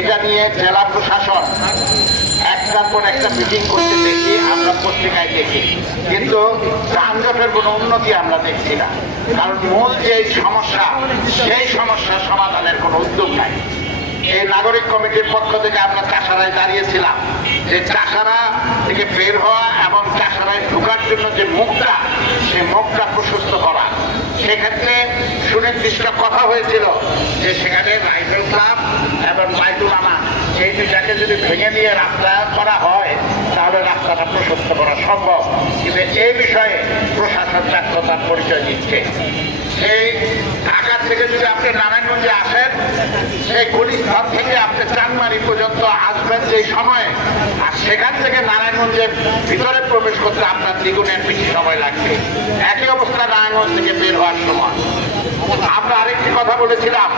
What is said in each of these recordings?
এটা নিয়ে জেলা প্রশাসন একটার পর একটা মিটিং করতে দেখি, আমরা পত্রিকায় দেখি, কিন্তু যানজটের কোনো উন্নতি আমরা দেখছি না। কারণ মূল যে সমস্যা, সেই সমস্যার সমাধানের কোনো উদ্যোগ নাই। এই নাগরিক কমিটির পক্ষ থেকে আমরা চাষারায় দাঁড়িয়েছিলাম যে চাষারা থেকে বের হওয়া এবং চাষারায় ঢোকার জন্য যে মুখটা, সেই মুখটা প্রশস্ত করা। সেক্ষেত্রে সুনির্দিষ্ট কথা হয়েছিল যে সেখানে রাইফেল ক্লাব এবং বাইতুল আমা এই দুইটাকে যদি ভেঙে দিয়ে রাস্তা করা হয় তাহলে রাস্তাটা প্রশস্ত করা সম্ভব। কিন্তু এই বিষয়ে প্রশাসন ব্যর্থতার পরিচয় দিচ্ছে। সেই ঢাকা থেকে যদি আপনি নারায়ণগঞ্জে আসেন, সেই গলিস্থল থেকে আপনি চানমারি পর্যন্ত আসবেন যে সময়ে, আর সেখান থেকে নারায়ণগঞ্জের ভিতরে প্রবেশ করতে আপনার দ্বিগুণের বেশি সময় লাগবে। একই অবস্থা নারায়ণগঞ্জ থেকে বের হওয়ার সময়। আমরা আরেকটি কথা বলেছিলাম,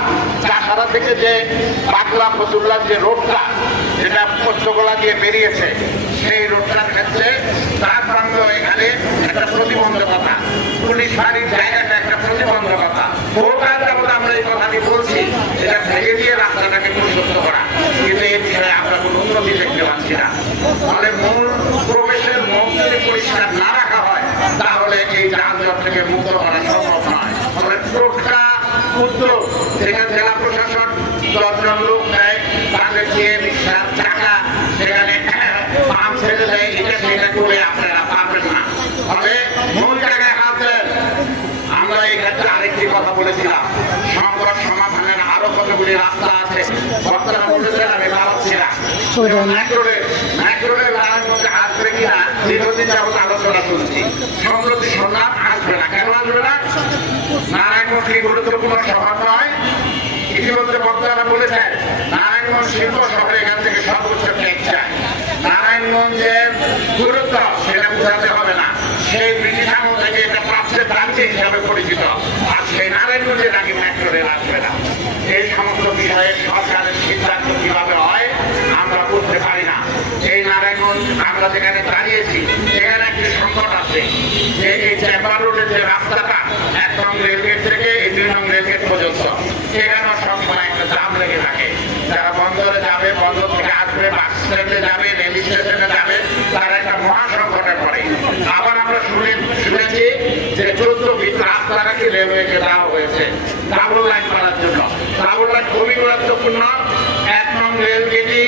চাষারা থেকে যে পাগলা ফতুল্লার যে রোডটা, যেটা পঞ্চগোলা দিয়ে বেরিয়েছে, সেই রোডটার ক্ষেত্রে তার প্রান্ত এখানে একটা প্রতিবন্ধকতা, পুলিশ বাড়ির জায়গাটা একটা প্রতিবন্ধকতা। বহুকাল যাবত আমরা এই কথাটি বলছি, এটা ভেঙে দিয়ে রাস্তাটাকে প্রশস্ত করা, কিন্তু এই বিষয়ে আমরা কোনো উন্নতি দেখতে পাচ্ছি না। ফলে মূল প্রবেশের মুখ যদি পরিষ্কার না রাখা হয় তাহলে এই যানজট থেকে মুক্ত করা সম্ভব নয়। ফলে টোটকা উদ্যোগ যেখানে জেলা প্রশাসন 10 জন লোক দেয়, তাদের দিয়ে রিক্সার টাকা সেখানে পাম্প ছেড়ে দেয়, এটা সেটা করে আপনারা পাবেন না। ফলে মূল জায়গায় হাত দেন। আমরা এই ক্ষেত্রে আরেকটি কথা বলেছিলাম, সংকট সমাধানের আরো কতগুলি রাস্তা আছে। বক্তারা বলেছেন, আমি পাচ্ছি না। ম্যাক্রোরের মধ্যে আসবে কিনা দীর্ঘদিন যাবত আলোচনা শুনছি। সমৃদ্ধি সন্ধান আসবে না। কেন আসবে না? নারায়ণগঞ্জ গুরুত্বপূর্ণ শহর নয়। ইতিমধ্যে বক্তারা বলেছেন নারায়ণগঞ্জ শিল্প শহরে এখান থেকে সর্বোচ্চ ট্যাক্স চায়। নারায়ণগঞ্জের গুরুত্ব সেটা বোঝাতে হবে না। সেই ব্রিটিশ আমল থেকে এটা প্রাচ্যের রাজ্য হিসাবে পরিচিত। আর সেই নারায়ণগঞ্জের আগে মেট্রো রেল আসবে না। এই সমস্ত বিষয়ে সরকারের সিদ্ধান্ত কিভাবে হয় আমরা বুঝতে পারি না। এই নারায়ণগঞ্জ আমরা যেখানে দাঁড়িয়েছি এখানে একটি সংকট আছে যে এই চেম্বার রোডের যে রাস্তাটা 1 নং রেলগেট থেকে এই 2 নং রেলগেট পর্যন্ত, এখানেও সবসময় একটা জাম লেগে থাকে। যারা বন্দরে যাবে, বন্দর থেকে আসবে, বাস স্ট্যান্ডে যাবে, রেল স্টেশনে যাবে, তারা একটা মহাসংকটে পড়ে। আবার আমরা শুনেছি যে 14 ফিট রাস্তা নাকি রেলওয়েকে দেওয়া হয়েছে ডাবল লাইন করার জন্য। ডাবল লাইন খুবই গুরুত্বপূর্ণ। 1 নং রেলগেটই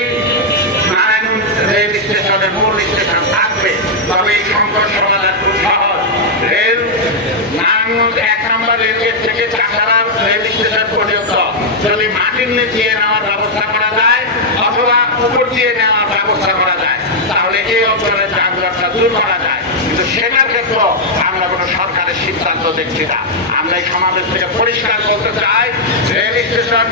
নারায়ণগঞ্জ রেল স্টেশনের মূল স্টেশন থাকবে, তবে এই সংকট সমাধান খুব সহজ। রেল নারায়ণগঞ্জ 1 নম্বর রেলগেট থেকে চাষারা রেল স্টেশন পর্যন্ত যদি মাটির নিচে নেওয়ার ব্যবস্থা করা যায় অথবা উপর দিয়ে নেওয়ার ব্যবস্থা করা যায় তাহলে এই অঞ্চলের যানজটটা দূর করা যায়। কিন্তু সেটার ক্ষেত্রে আমরা কোনো সরকারের সিদ্ধান্ত দেখছি না। আমরা এই সমাবেশ থেকে পরিষ্কার করতে চাই, রেল স্টেশন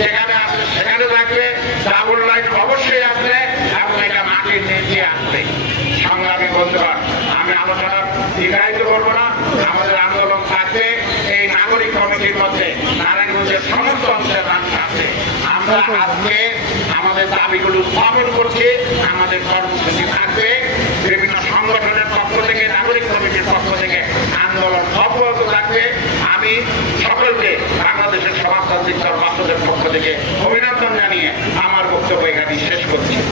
যেখানে আসবে সেখানে থাকবে, ডাবল লাইন অবশ্যই আসবে এবং এটা মাটির নিচে আসবে। সংগ্রামী বন্ধুগণ, আমি আলোচনা দীর্ঘায়িত করবো না। আমাদের আন্দোলন থাকবে এই নাগরিক কমিটির মধ্যে নারায়ণগঞ্জের সমস্ত অংশের মানুষ আছে। আমরা আজকে আমাদের দাবিগুলো উত্থাপন করছি, আমাদের কর্মসূচি থাকবে।